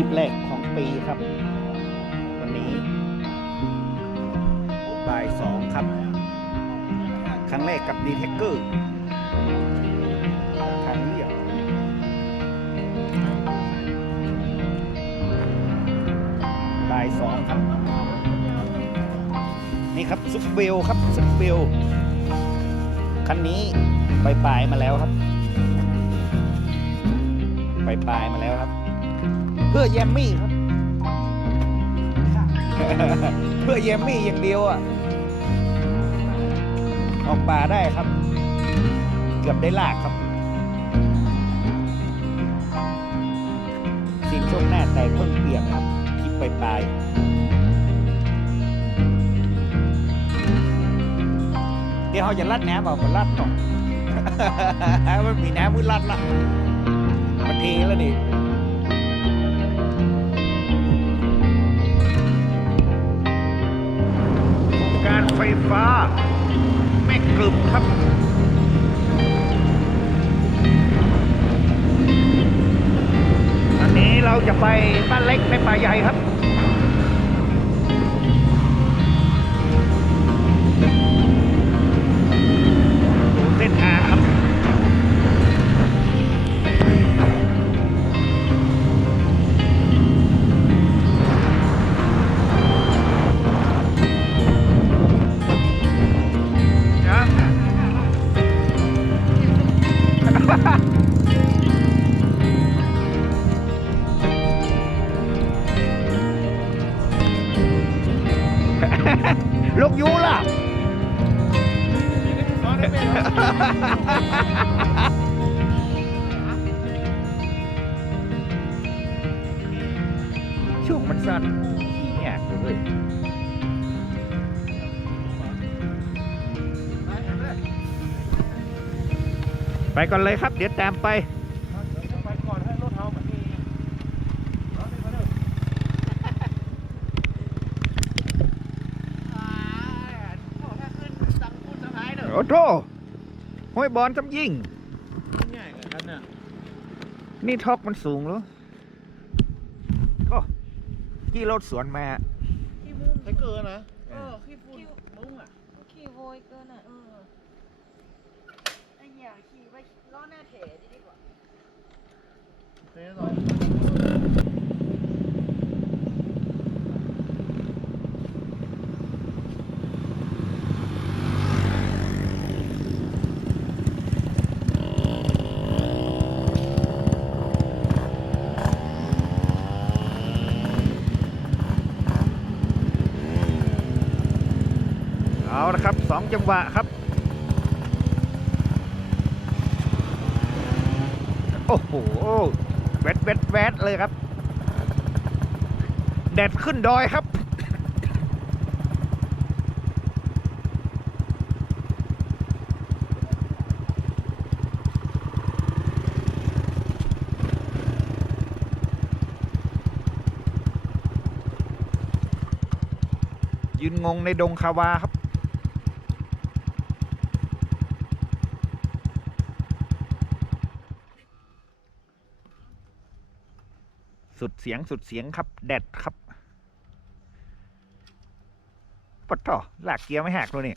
ริปแรกของปีครับ วันนี้บ่ายสองครับ ครั้งแรกกับดีเทคเกอร์ทางเรียบบ่ายสองครับ นี่ครับซุปเวลครับซุปเวลคันนี้ไปปลายมาแล้วครับ ไปปลายมาแล้วครับ เพื่อแยมมี่ครับ เพื่อแยมมี่อย่างเดียวอะ ออกป่าได้ครับ เกือบได้ลากครับ สิ่งช่วงหน้าแต่เพิ่งเปียนครับคลิปไปปลายเดี๋ยวเขาจะลัดน้ำเปล่ามันลัดหน่อมันมีน้ำมือลัดละมันเทแล้วนี่ ไฟฟ้า ไม่กลุ่มครับอันนี้เราจะไปบ้านเล็กไม่ป่าใหญ่ครับ ก่อนเลยครับ เดี๋ยวตามไปไปก่อนให้รถเฮาแบบนี้เอาดิมาเด้อโอ้โถห้วยบอลจำยิ่ง ง่ายกว่าครับเนี่ย นี่ท็อกมันสูงเหรอโอ้กี่รถสวนมาขี้มุ้งใช้เกินนะ เออขี้ฝุ่นมุ้งอะขี้โวยเกินอะเออไอ้เหี้ยขี่ไป ล้อหน้าเถดีกว่าเจ๊ต่อเอาละครับสองจังหวะครับ โอ้โหแวดแวดแวดเลยครับ แดดขึ้นดอยครับ ยืนงงในดงคาวาครับ สุดเสียงสุดเสียงครับ แดดครับปะท่อลากเกียร์ไม่หักเลยนี่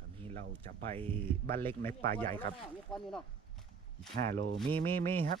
ตอนนี้เราจะไปบ้านเล็กในป่าใหญ่ครับมีควันอยู่เนาะห้าโลมีมีมีครับ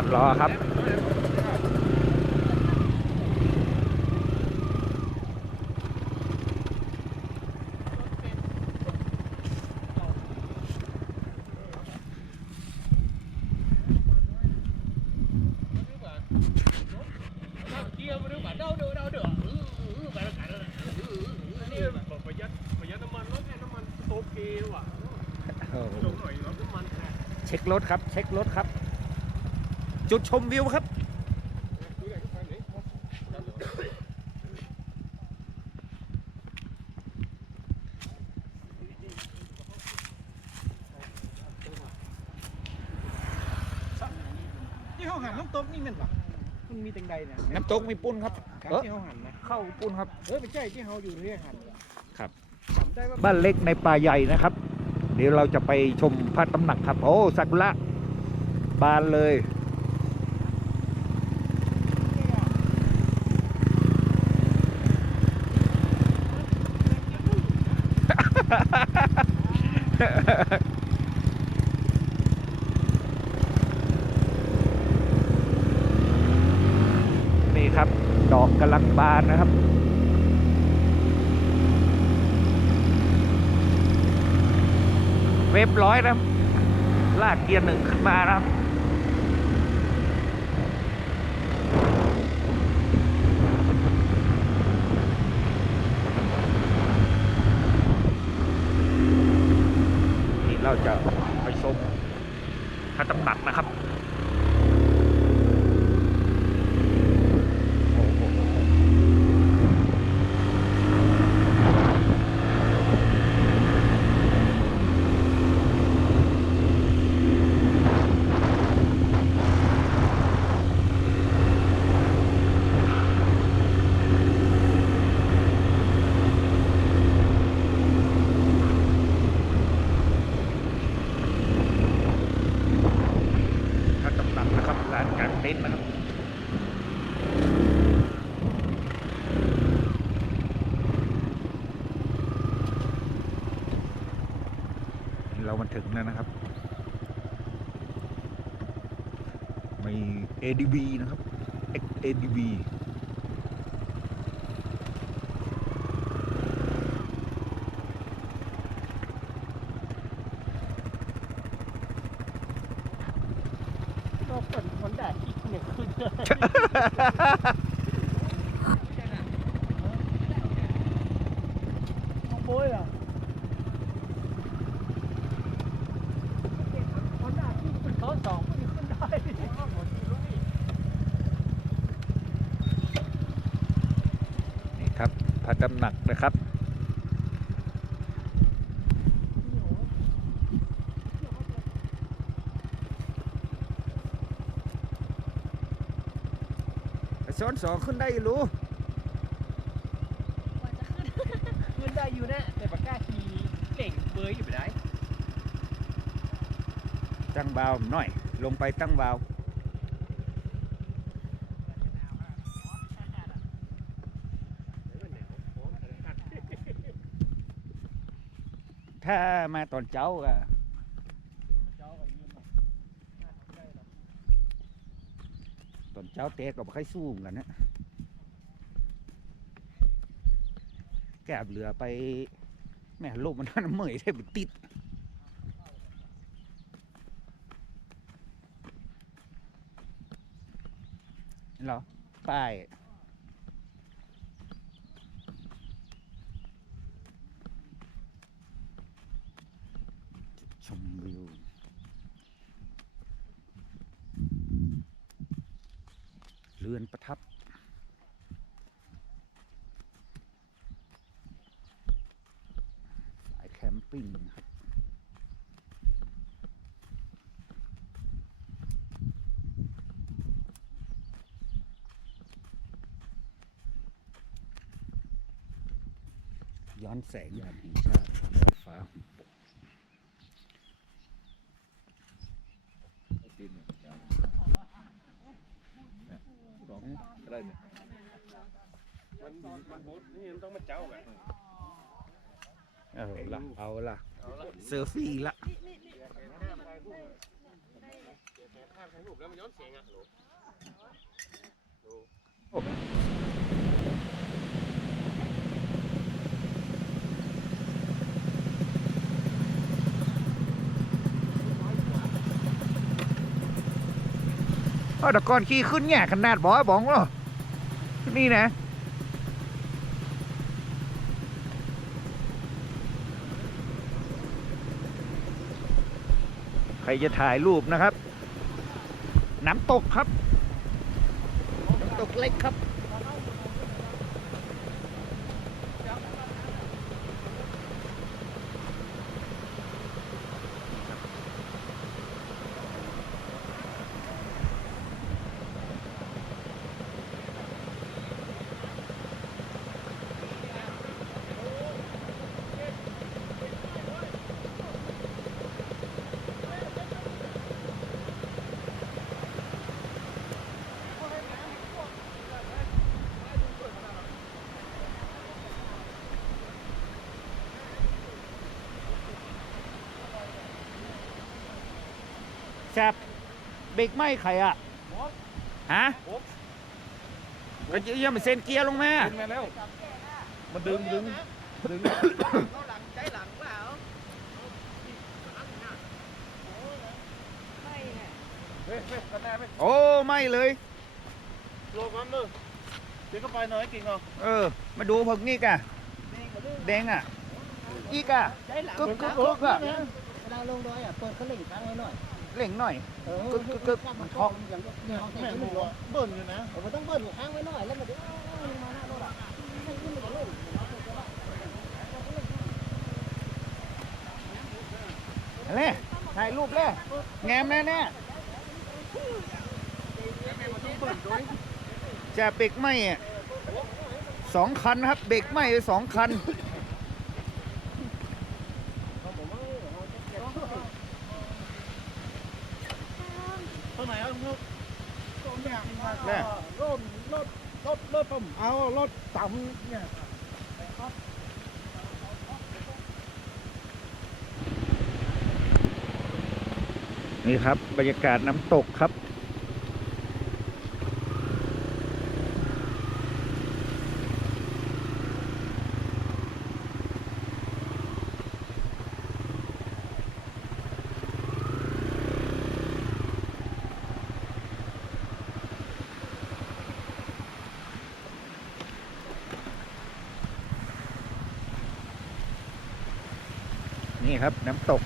ถน้ำมันแค่เช็ครถครับ เช็ครถครับ จุดชมวิวครับ ที่ห้องหันน้ำตกนี่มันปะมันมีตังใดเนี่ยน้ำตกมีปุ้นครับการเออที่ห้องหันนะเข้าปุ้นครับ เออไม่ใช่ที่เขาอยู่เรียกหันครับ จำได้ว่าบ้านเล็กในป่าใหญ่นะครับ เดี๋ยวเราจะไปชมพระตำหนักครับ โอ้ซากุระบานเลย นี่ครับ ดอกกำลังบานนะครับเว็บร้อยนะลากเกียร์หนึ่งขึ้นมานะครับ เราจะไปชมพระตำหนักนะครับ โอ้โห พระตำหนักนะครับร้านกางเต็นท์นะครับเรามาถึงแล้วนะครับ มี ADB นะครับ ADB ก็เปิดคนแดดอีกหนึ่งคืน น้องโบยอะคนแดดที่เป็นเขาสองมันขึ้นได้นี่ครับพระตำหนักนะครับซ้อนสองขึ้นได้รู้ ขึ้นได้อยู่นะแต่ปากกาขี่เก่งเบยอยู่ไปไหน ตั้งเบาวหน่อย ลงไปตั้งเบาวถ้ามาตอนเช้าอะตอนเช้าเตะก็บ่ค่อยสู้กันนะแกบเรือไป แม่ลมมันนั่นเมื่อยได้ไปติด เหรอ ป้ายชมวิวเรือนประทับ สายแคมปิ้งนะครับ ย้อน แสงยามแห่งชาติดอกฟ้าหุ่นปกอะไรเนี่ยมันมันบูธนี่มันต้องมาเจ้าแบบเอาละเอาละเซอร์ฟี่ละโอ้ เอะโหลโหลเอตะกอนขี้ขึ้นแง่ขนาดบอยบองเหรอนี่นะใครจะถ่ายรูปนะครับ น้ำตกครับ น้ำตกเล็กครับ แซบเบรกไหมใครอะฮะก็จะยังไม่เซ็นเกียร์ลงมาขึ้นมาแล้วมันดึงดึงดึงเราหลังใจหลังเปล่าไม่เนี่ยเฮ้ยเฮ้ยกันแน่ไหมโอ้ไม่เลยโลกันเนอะเดี๋ยวก็ไปหน่อยกิ่งเหรอเออ มาดูพวกนี้กะแดงอะอีกอะใจหลังกึกกึกกึกอะเวลาลงดอยอะเปิดเขาเล่งค้างไว้หน่อย เร่งหน่อย เออกึกกึกกึกมันเคาะ อย่างเนี่ยเขาแม่ใส่งขึ้นบอกหัวว่าเบิ้ลอยู่นะเออมันต้องเบิ้ลหัวค้างไว้หน่อยแล้วมันจะลงมาหน้ารถอะให้ขึ้นมาเลยอะไรถ่ายรูปเลยแงมแน่แน่จะเบรกไหมอะสองคันครับ เบรกไหมไปสองคัน เท่าไหร่ครับลูกแน่รถรถรถรถผมเอารถต่ำเนี่ยนี่ครับ บรรยากาศน้ำตกครับ นี่ครับน้ำตก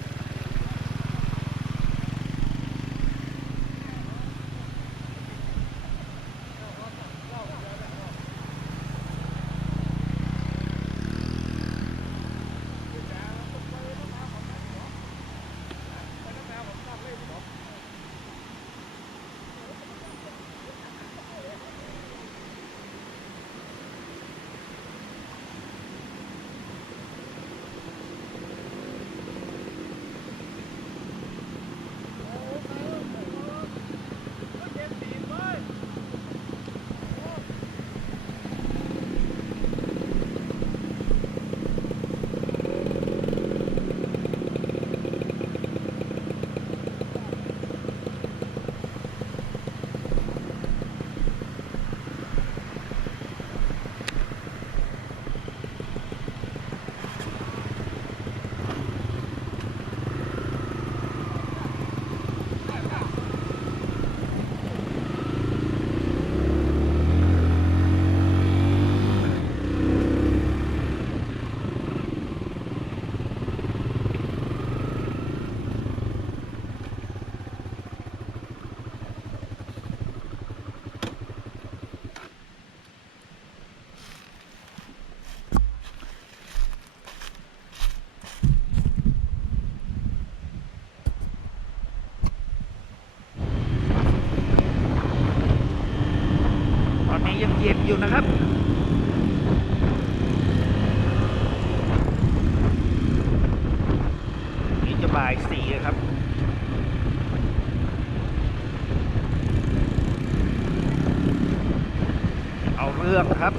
รื่องครับ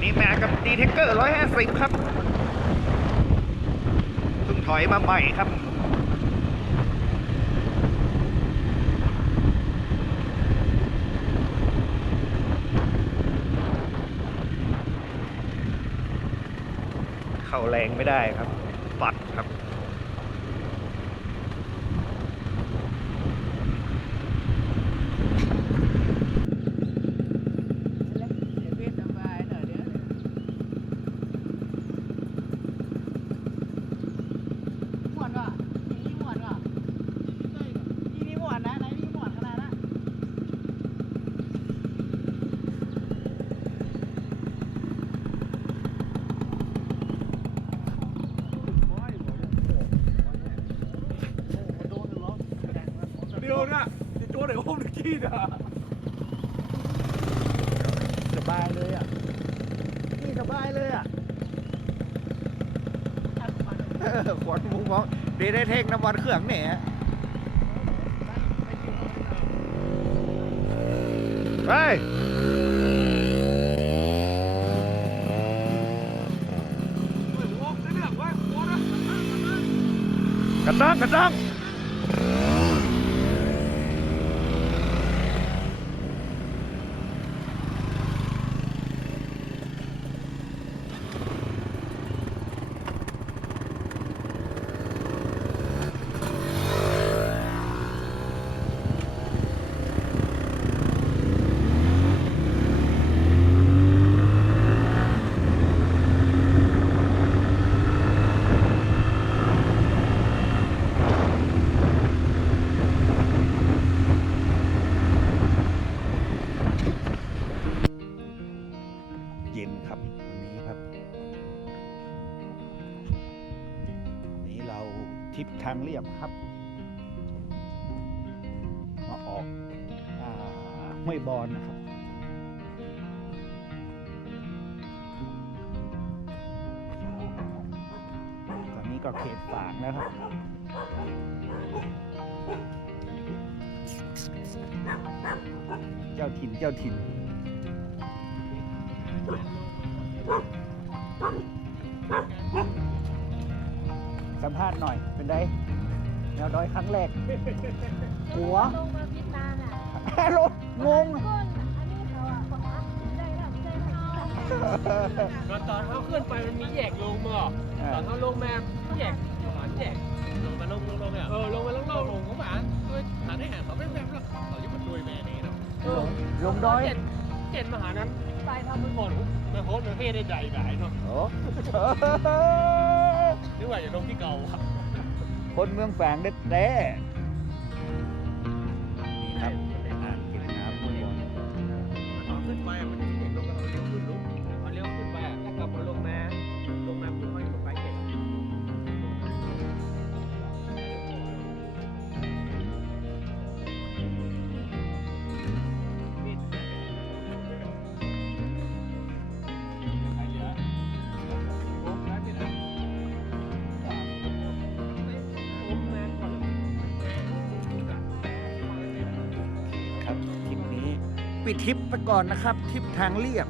นี่มากับดีเทคเกอร์ร้อยห้าสิบครับเพิ่งถอยมาใหม่ครับเข้าแรงไม่ได้ครับ ปัดครับ เวียนสบายหน่อยเดี๋ยวหมวนก่อนนี่หมวนก่อนนี่นี่หมวนนะไหนนี่หมวนขนาดนั้น เดียวนะจะโจ้ไหนโอ้มตะกี้นะ สบายเลยอะ นี่สบายเลยอะ เออ ขวดมุงมองดีได้เทงน้ำวันเครื่องเนี่ยไปเฮ้ยกระตั้งกระตั้ง ยบครับมาออกห้วยบอลนะครับตอนนี้ก็เขตฝางแล้วครับเจ้าถิ่นเจ้าถิ่นสัมภาษณ์หน่อยเป็นไง แนวดอยครั้งแรก หัว ลงมาพิตาน่ะรถงง ก้นอันนี้เขาอะบอกว่าได้แล้วได้แล้วตอนเขาขึ้นไปมันมีแยกลงมาตอนเขาลงมาแยกหานแยกลงมาลงลงลงเนี่ยเออลงมาลงลงลงของหมาเฮ้ยหาได้หาเขาไม่แม่แล้วเขาจะมาช่วยแม่นี่เนาะลงลงดอย เจ็ดเจ็ดมหานั้นตายทำมันหมดมันโคตรประเภทได้ใจหลายเนาะโอ้ นึกว่าจะลงที่เก่าอะ คนเมืองแฝงเด็ดแต่ ปิดทริปไปก่อนนะครับทริปทางเรียบ